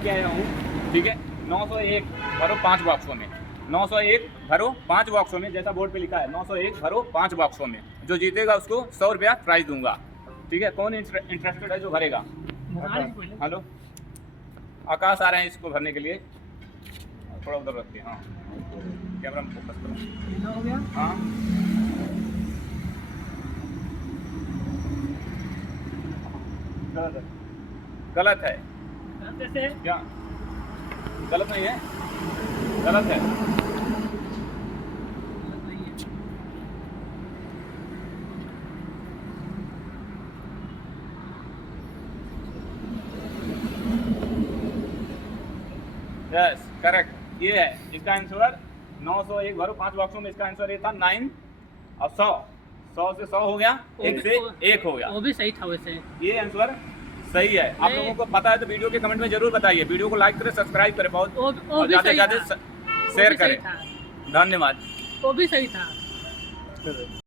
लेके आया हूँ, ठीक है। 901 भरो 5 बॉक्सों में, 901 भरो 5 बॉक्सों में, जैसा बोर्ड पे लिखा है 901 भरो 5 बॉक्सों में। जो जीतेगा उसको 100 रुपया प्राइज दूंगा, ठीक है। कौन इंटरेस्टेड है जो भरेगा? हेलो, आकाश आ रहे हैं इसको भरने के लिए। थोड़ा उधर रखिए, हाँ कैमरा में फोकस करो। हो गया? हाँ गलत है। कैसे? क्या गलत नहीं है? गलत है। यस करेक्ट, ये है इसका आंसर। 901 भरो 5 बॉक्सों में, इसका आंसर ये था 9 और 100। 100 से 100 हो गया, 1 से 1 हो गया। वो भी सही था वैसे। ये आंसर सही है। आप लोगों को पता है तो वीडियो के कमेंट में जरूर बताइए। वीडियो को लाइक करें, सब्सक्राइब करें, बहुत और ज़्यादा से ज़्यादा शेयर करें। धन्यवाद। वो भी सही था।